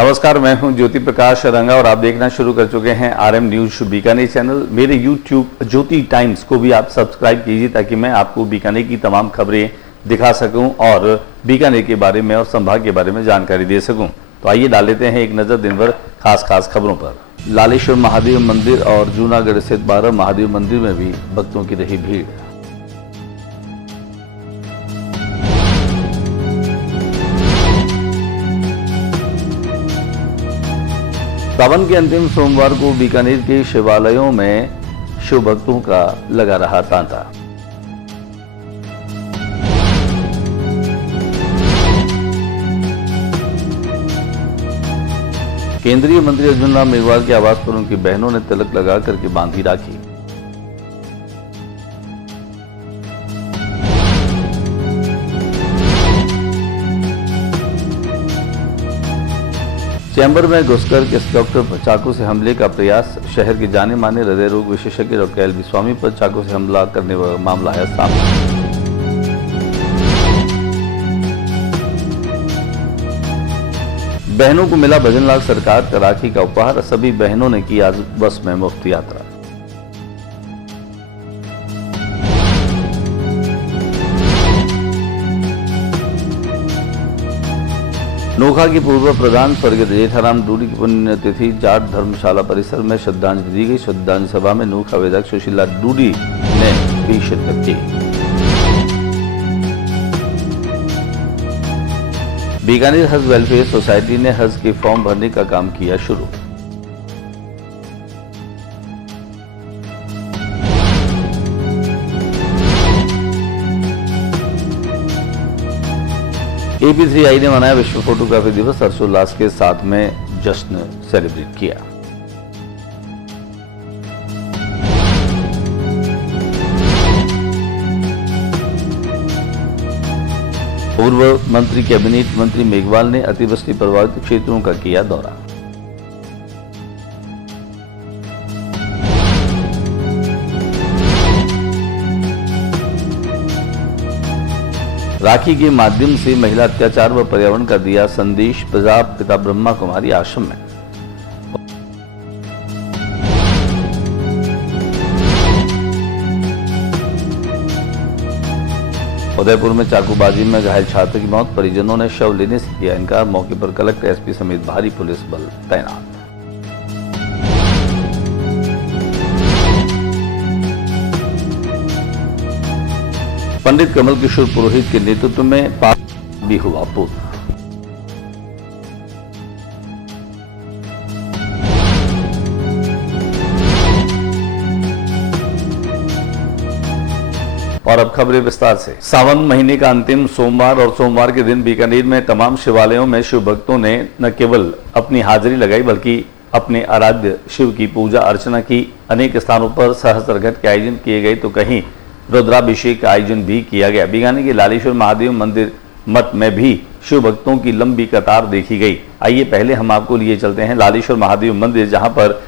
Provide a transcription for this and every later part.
नमस्कार, मैं हूं ज्योति प्रकाश रंगा और आप देखना शुरू कर चुके हैं आरएम न्यूज बीकानेर चैनल। मेरे यूट्यूब ज्योति टाइम्स को भी आप सब्सक्राइब कीजिए ताकि मैं आपको बीकानेर की तमाम खबरें दिखा सकूं और बीकानेर के बारे में और संभाग के बारे में जानकारी दे सकूं। तो आइए डाल लेते हैं एक नज़र दिन भर खास खबरों पर। लालेश्वर महादेव मंदिर और जूनागढ़ स्थित 12 महादेव मंदिर में भी भक्तों की रही भीड़। सावन के अंतिम सोमवार को बीकानेर के शिवालयों में शिव भक्तों का लगा रहा तांता। केंद्रीय मंत्री अर्जुन राम मेघवाल के आवास पर उनकी बहनों ने तिलक लगा करके बांधी राखी। चैम्बर में घुसकर किस डॉक्टर पर चाकू से हमले का प्रयास। शहर के जाने माने हृदय रोग विशेषज्ञ डॉक्टर एल बी स्वामी पर चाकू से हमला करने वाला मामला है सामने। बहनों को मिला भजन लाल सरकार का राखी का उपहार। सभी बहनों ने की आज बस में मुफ्त यात्रा। नोखा की पूर्व प्रधान स्वर्गीय जेठाराम डूडी की पुण्यतिथि जाट धर्मशाला परिसर में श्रद्धांजलि दी गई। श्रद्धांजलि सभा में नोखा विधायक सुशीला डूडी ने भी शिरकत की। बीकानेर हज वेलफेयर सोसाइटी ने हज के फॉर्म भरने का काम किया शुरू। AP3I ने मनाया विश्व फोटोग्राफी दिवस। हर्षोल्लास के साथ में जश्न सेलिब्रेट किया। पूर्व मंत्री कैबिनेट मंत्री मेघवाल ने अतिवृष्टि प्रभावित क्षेत्रों का किया दौरा। राखी के माध्यम से महिला अत्याचार व पर्यावरण का दिया संदेश। प्रजापिता ब्रह्मा कुमारी आश्रम में। उदयपुर में चाकूबाजी में घायल छात्र की मौत। परिजनों ने शव लेने से किया इनकार। मौके पर कलेक्टर एसपी समेत भारी पुलिस बल तैनात। पंडित कमल किशोर पुरोहित के नेतृत्व में पाठ भी हुआ पूर्ण। और अब खबरें विस्तार से। सावन महीने का अंतिम सोमवार और सोमवार के दिन बीकानेर में तमाम शिवालयों में शिव भक्तों ने न केवल अपनी हाजिरी लगाई बल्कि अपने आराध्य शिव की पूजा अर्चना की। अनेक स्थानों पर सहस्त्र घट के आयोजन किए गए तो कहीं रुद्राभिषेक का आयोजन भी किया गया। बीकानेर के लालेश्वर महादेव मंदिर मठ में भी शिव भक्तों की लंबी कतार देखी गई। आइए पहले हम आपको लिए चलते हैं लालेश्वर महादेव मंदिर, जहां पर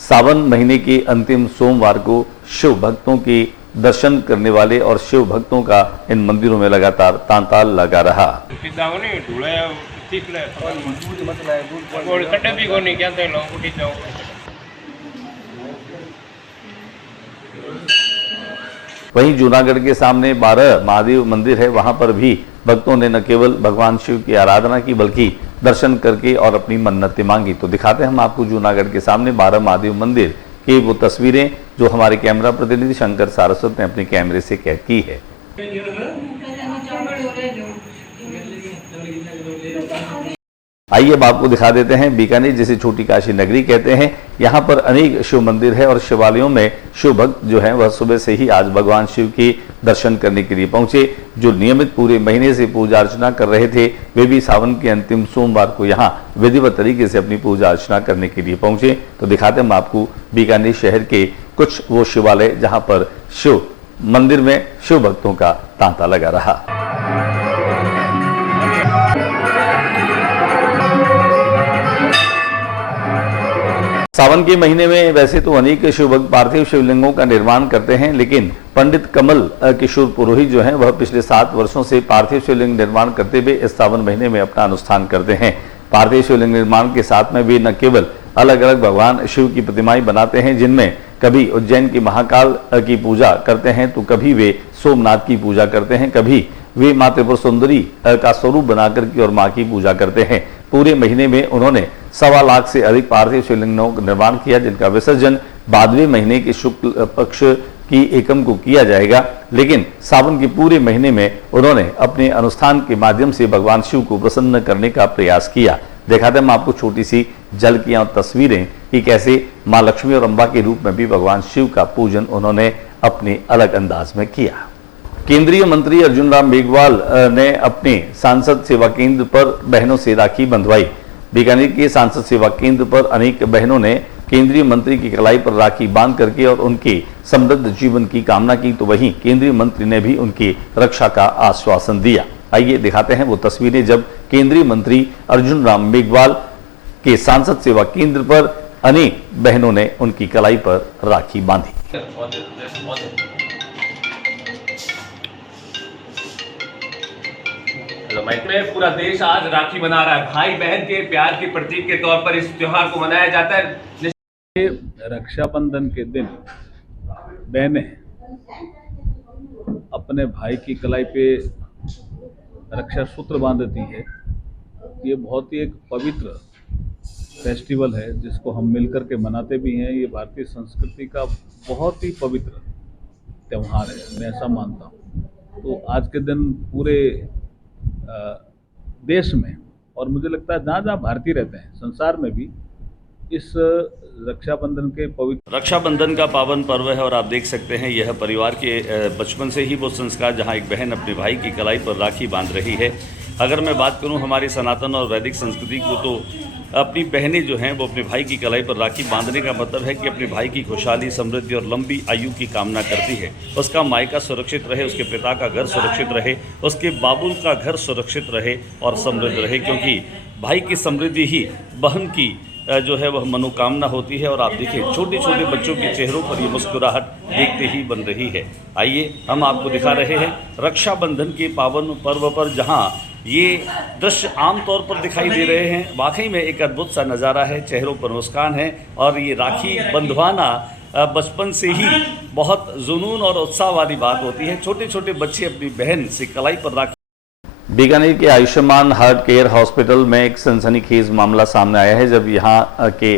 सावन महीने के अंतिम सोमवार को शिव भक्तों के दर्शन करने वाले और शिव भक्तों का इन मंदिरों में लगातार तांता लगा रहा। वहीं जूनागढ़ के सामने 12 महादेव मंदिर है, वहां पर भी भक्तों ने न केवल भगवान शिव की आराधना की बल्कि दर्शन करके और अपनी मन्नतें मांगी। तो दिखाते हैं हम आपको जूनागढ़ के सामने 12 महादेव मंदिर की वो तस्वीरें जो हमारे कैमरा प्रतिनिधि शंकर सारस्वत ने अपने कैमरे से कैद की है। आइए अब आपको दिखा देते हैं बीकानेर जिसे छोटी काशी नगरी कहते हैं। यहाँ पर अनेक शिव मंदिर है और शिवालयों में शिव भक्त जो हैं वह सुबह से ही आज भगवान शिव के दर्शन करने के लिए पहुंचे। जो नियमित पूरे महीने से पूजा अर्चना कर रहे थे वे भी सावन के अंतिम सोमवार को यहाँ विधिवत तरीके से अपनी पूजा अर्चना करने के लिए पहुंचे। तो दिखाते हम आपको बीकानेर शहर के कुछ वो शिवालय जहाँ पर शिव मंदिर में शिव भक्तों का तांता लगा रहा। सावन के महीने में वैसे तो अनेक शिव भक्त पार्थिव शिवलिंगों का निर्माण करते हैं, लेकिन पंडित कमल किशोर पुरोहित जो हैं वह पिछले 7 वर्षों से पार्थिव शिवलिंग निर्माण करते हुए इस सावन महीने में अपना अनुष्ठान करते हैं। पार्थिव शिवलिंग निर्माण के साथ में वे न केवल अलग अलग भगवान शिव की प्रतिमाएं बनाते हैं, जिनमें कभी उज्जैन की महाकाल की पूजा करते हैं तो कभी वे सोमनाथ की पूजा करते हैं, कभी वे मां त्रिपुर सुंदरी का स्वरूप बनाकर के और मां की पूजा करते हैं। पूरे महीने में उन्होंने 1.25 लाख से अधिक पार्थिव शिवलिंगों का निर्माण किया, जिनका विसर्जन 12वें महीने के शुक्ल पक्ष की एकम को किया जाएगा। लेकिन सावन के पूरे महीने में उन्होंने अपने अनुष्ठान के माध्यम से भगवान शिव को प्रसन्न करने का प्रयास किया। दिखाते हम आपको छोटी सी झलकियां और तस्वीरें कि कैसे मां लक्ष्मी और अंबा के रूप में भी भगवान शिव का पूजन उन्होंने अपने अलग अंदाज में किया। केंद्रीय मंत्री अर्जुन राम मेघवाल ने अपने सांसद सेवा केंद्र पर बहनों से राखी बंधवाई। बीकानेर के सांसद सेवा केंद्र पर अनेक बहनों ने केंद्रीय मंत्री की कलाई पर राखी बांध करके और उनके समृद्ध जीवन की कामना की, तो वहीं केंद्रीय मंत्री ने भी उनकी रक्षा का आश्वासन दिया। आइए दिखाते हैं वो तस्वीरें जब केंद्रीय मंत्री अर्जुन राम मेघवाल के सांसद सेवा केंद्र पर अनेक बहनों ने उनकी कलाई पर राखी बांधी। में पूरा देश आज राखी मना रहा है। भाई बहन के प्यार के प्रतीक के तौर पर इस त्योहार को मनाया जाता है। रक्षाबंधन के दिन बहनें अपने भाई की कलाई पे रक्षा सूत्र बांधती है। ये बहुत ही एक पवित्र फेस्टिवल है जिसको हम मिलकर के मनाते भी हैं। ये भारतीय संस्कृति का बहुत ही पवित्र त्यौहार है, मैं ऐसा मानता हूँ। तो आज के दिन पूरे देश में और मुझे लगता है जहाँ जहाँ भारतीय रहते हैं संसार में भी इस रक्षाबंधन के पवित्र रक्षाबंधन का पावन पर्व है और आप देख सकते हैं यह परिवार के बचपन से ही वो संस्कार जहां एक बहन अपने भाई की कलाई पर राखी बांध रही है। अगर मैं बात करूं हमारी सनातन और वैदिक संस्कृति को, तो अपनी बहनें जो हैं वो अपने भाई की कलाई पर राखी बांधने का मतलब है कि अपने भाई की खुशहाली, समृद्धि और लंबी आयु की कामना करती है। उसका मायका सुरक्षित रहे, उसके पिता का घर सुरक्षित रहे, उसके बाबुल का घर सुरक्षित रहे और समृद्ध रहे, क्योंकि भाई की समृद्धि ही बहन की जो है वह मनोकामना होती है। और आप देखिए छोटे छोटे बच्चों के चेहरों पर ये मुस्कुराहट देखते ही बन रही है। आइए हम आपको दिखा रहे हैं रक्षाबंधन के पावन पर्व पर जहां ये दृश्य आमतौर पर दिखाई दे रहे हैं। वाकई में एक अद्भुत सा नज़ारा है, चेहरों पर मुस्कान है और ये राखी बंधवाना बचपन से ही बहुत जुनून और उत्साह वाली बात होती है। छोटे छोटे बच्चे अपनी बहन से कलाई पर राखी। बीकानेर के आयुष्मान हार्ट केयर हॉस्पिटल में एक सनसनीखेज मामला सामने आया है, जब यहाँ के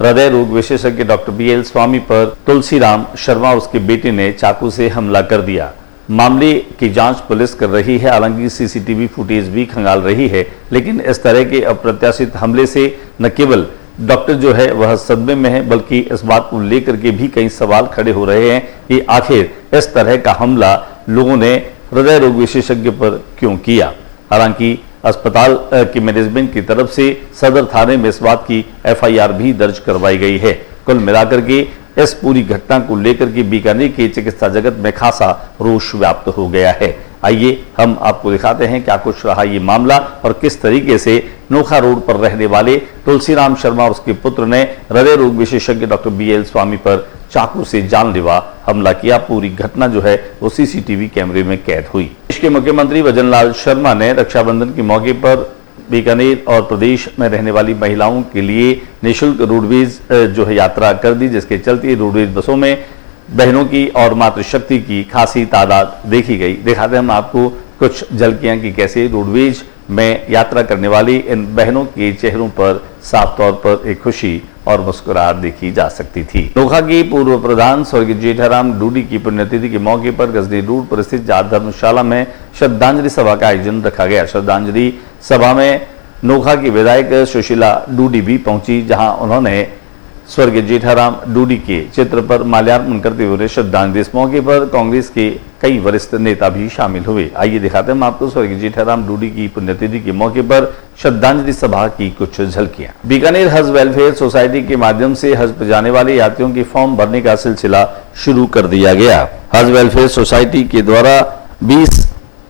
हृदय रोग विशेषज्ञ डॉक्टर BL स्वामी पर तुलसीराम शर्मा और उसके बेटे ने चाकू से हमला कर दिया। मामले की जांच पुलिस कर रही है, हालांकि CCTV फुटेज भी खंगाल रही है। लेकिन इस तरह के अप्रत्याशित हमले से न केवल डॉक्टर जो है वह सदमे में है, बल्कि इस बात को लेकर के भी कई सवाल खड़े हो रहे हैं कि आखिर इस तरह का हमला लोगों ने हृदय रोग विशेषज्ञ पर क्यों किया। हालांकि अस्पताल की मैनेजमेंट की तरफ से सदर थाने में इस बात की FIR भी दर्ज करवाई गई है। कुल मिलाकर के इस पूरी घटना को लेकर के बीकानेर के चिकित्सा जगत में खासा रोष व्याप्त हो गया है। आइए हम आपको दिखाते हैं क्या कुछ रहा ये मामला और किस तरीके से नोखा रोड पर रहने वाले तुलसीराम शर्मा और उसके पुत्र ने हृदय रोग विशेषज्ञ डॉक्टर BL स्वामी पर चाकू से जानलेवा हमला किया। पूरी घटना जो है वो CCTV कैमरे में कैद हुई। देश के मुख्यमंत्री भजनलाल शर्मा ने रक्षाबंधन के मौके पर बीकानेर और प्रदेश में रहने वाली महिलाओं के लिए निःशुल्क रोडवेज जो है यात्रा कर दी, जिसके चलते रोडवेज बसों में बहनों की और मातृशक्ति की खासी तादाद देखी गई। दिखाते हम आपको कुछ झलकियां कि कैसे रोडवेज में यात्रा करने वाली इन बहनों के चेहरों पर साफ तौर पर एक खुशी और मुस्कुराहट देखी जा सकती थी। नोखा के पूर्व प्रधान स्वर्गीय जेठाराम डूडी की पुण्यतिथि के मौके पर गजनी रोड पर स्थित जाट धर्मशाला में श्रद्धांजलि सभा का आयोजन रखा गया। श्रद्धांजलि सभा में नोखा की विधायक सुशीला डूडी भी पहुंची, जहां उन्होंने स्वर्गीय जेठाराम डूडी के चित्र पर माल्यार्पण करते हुए श्रद्धांजलि। इस मौके पर कांग्रेस के कई वरिष्ठ नेता भी शामिल हुए। आइए दिखाते हैं हम आपको स्वर्गीय जेठाराम डूडी की पुण्यतिथि के मौके पर श्रद्धांजलि सभा की कुछ झलकियां। बीकानेर हज वेलफेयर सोसाइटी के माध्यम से हज पर जाने वाले यात्रियों के फॉर्म भरने का सिलसिला शुरू कर दिया गया। हज वेलफेयर सोसाइटी के द्वारा 20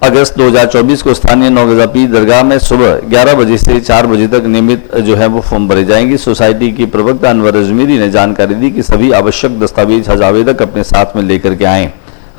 अगस्त 2024 को स्थानीय नौगजा पीर दरगाह में सुबह 11 बजे से 4 बजे तक नियमित जो है वो फॉर्म भरे जाएंगे। सोसाइटी की प्रवक्ता अनवर अजमेरी ने जानकारी दी कि सभी आवश्यक दस्तावेज हज आवेदक अपने साथ में लेकर के आएं।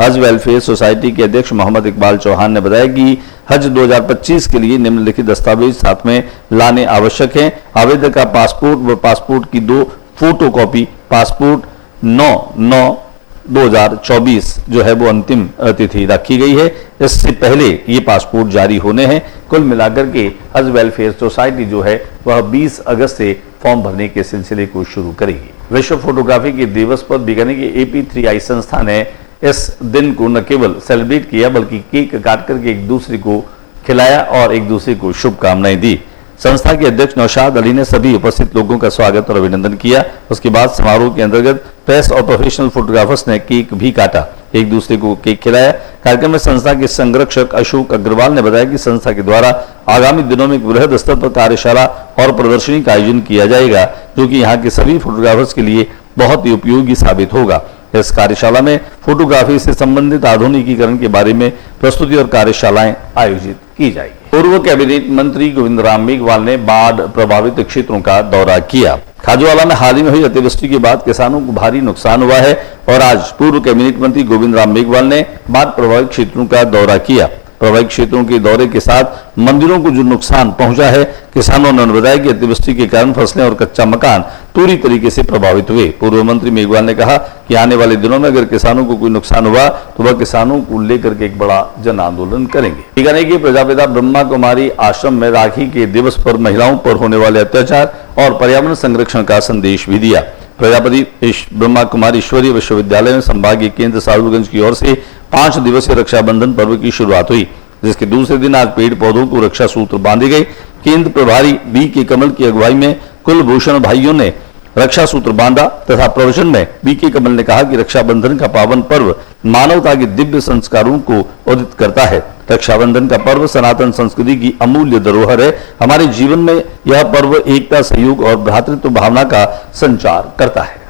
हज वेलफेयर सोसाइटी के अध्यक्ष मोहम्मद इकबाल चौहान ने बताया कि हज 2025 के लिए निम्नलिखित दस्तावेज साथ में लाने आवश्यक हैं। आवेदक का पासपोर्ट व पासपोर्ट की 2 फोटोकॉपी, पासपोर्ट 9/9/2024 जो है वो अंतिम तिथि रखी गई है। इससे पहले ये पासपोर्ट जारी होने हैं। कुल मिलाकर के हज वेलफेयर सोसाइटी जो है वह 20 अगस्त से फॉर्म भरने के सिलसिले को शुरू करेगी। विश्व फोटोग्राफी के दिवस पर बीकानेर की AP3I संस्था ने इस दिन को न केवल सेलिब्रेट किया बल्कि केक काट करके एक दूसरे को खिलाया और एक दूसरे को शुभकामनाएं दी। संस्था के अध्यक्ष नौशाद अली ने सभी उपस्थित लोगों का स्वागत और अभिनंदन किया। उसके बाद समारोह के अंतर्गत प्रेस और प्रोफेशनल फोटोग्राफर्स ने केक भी काटा, एक दूसरे को केक खिलाया। कार्यक्रम में संस्था के संरक्षक अशोक अग्रवाल ने बताया कि संस्था के द्वारा आगामी दिनों में एक वृहद स्तर पर कार्यशाला और प्रदर्शनी का आयोजन किया जाएगा, जो कि यहाँ के सभी फोटोग्राफर्स के लिए बहुत ही उपयोगी साबित होगा। इस कार्यशाला में फोटोग्राफी से संबंधित आधुनिकीकरण के बारे में प्रस्तुति और कार्यशालाएं आयोजित की जाएगी। पूर्व कैबिनेट मंत्री गोविंद राम मेघवाल ने बाढ़ प्रभावित क्षेत्रों का दौरा किया। खाजूवाला में हाल ही में हुई अतिवृष्टि के बाद किसानों को भारी नुकसान हुआ है और आज पूर्व कैबिनेट मंत्री गोविंद राम मेघवाल ने बाढ़ प्रभावित क्षेत्रों का दौरा किया। प्रभावित क्षेत्रों के दौरे के साथ मंदिरों को जो नुकसान पहुंचा है, किसानों ने बताया कि अतिवृष्टि के कारण फसलें और कच्चा मकान पूरी तरीके से प्रभावित हुए। पूर्व मंत्री मेघवाल ने कहा कि आने वाले दिनों में अगर किसानों को कोई नुकसान हुआ तो वह किसानों को लेकर के एक बड़ा जन आंदोलन करेंगे। बीकानेर के प्रजापिता ब्रह्मा कुमारी आश्रम में राखी के दिवस पर महिलाओं पर होने वाले अत्याचार और पर्यावरण संरक्षण का संदेश भी दिया। प्रजापति ब्रह्मा कुमारी ईश्वरीय विश्वविद्यालय में संभागीय केंद्र साहिबगंज की ओर से 5 दिवसीय रक्षाबंधन पर्व की शुरुआत हुई, जिसके दूसरे दिन आज पेड़ पौधों को रक्षा सूत्र बांधे गए। केंद्र प्रभारी BK कमल की अगुवाई में कुलभूषण भाइयों ने रक्षा सूत्र बांधा तथा प्रवचन में BK कमल ने कहा कि रक्षाबंधन का पावन पर्व मानवता के दिव्य संस्कारों को उदित करता है। रक्षाबंधन का पर्व सनातन संस्कृति की अमूल्य धरोहर है। हमारे जीवन में यह पर्व एकता, सहयोग और भ्रातृत्व भावना का संचार करता है।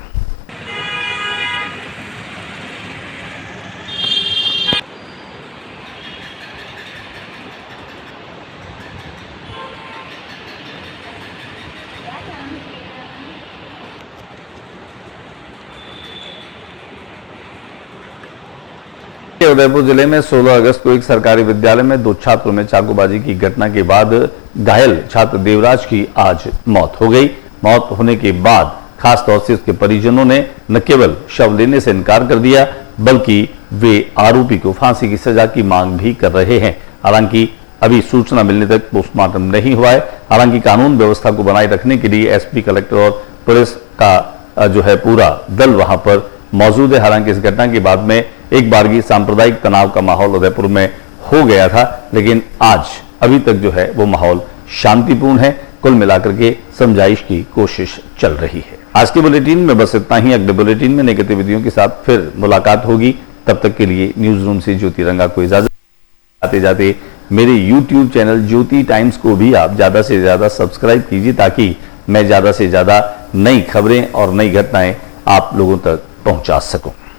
उदयपुर जिले में 16 अगस्त को एक सरकारी विद्यालय में 2 छात्रों में चाकूबाजी की घटना के बाद घायल छात्र देवराज की आज मौत हो गई। मौत होने के बाद खास तौर से उसके परिजनों ने न केवल शव लेने से इनकार कर दिया बल्कि वे आरोपी को फांसी की सजा की मांग भी कर रहे हैं। हालांकि अभी सूचना मिलने तक पोस्टमार्टम नहीं हुआ है। हालांकि कानून व्यवस्था को बनाए रखने के लिए SP, कलेक्टर और पुलिस का जो है पूरा दल वहां पर मौजूद है। हालांकि इस घटना के बाद में एक बारगी सांप्रदायिक तनाव का माहौल उदयपुर में हो गया था, लेकिन आज अभी तक जो है वो माहौल शांतिपूर्ण है। कुल मिलाकर के समझाइश की कोशिश चल रही है। आज के बुलेटिन में बस इतना ही। अगले बुलेटिन में नई गतिविधियों के साथ फिर मुलाकात होगी। तब तक के लिए न्यूज रूम से ज्योति रंगा को इजाजत। आते जाते मेरे YouTube चैनल ज्योति टाइम्स को भी आप ज्यादा से ज्यादा सब्सक्राइब कीजिए ताकि मैं ज्यादा से ज्यादा नई खबरें और नई घटनाएं आप लोगों तक पहुंचा सकूं।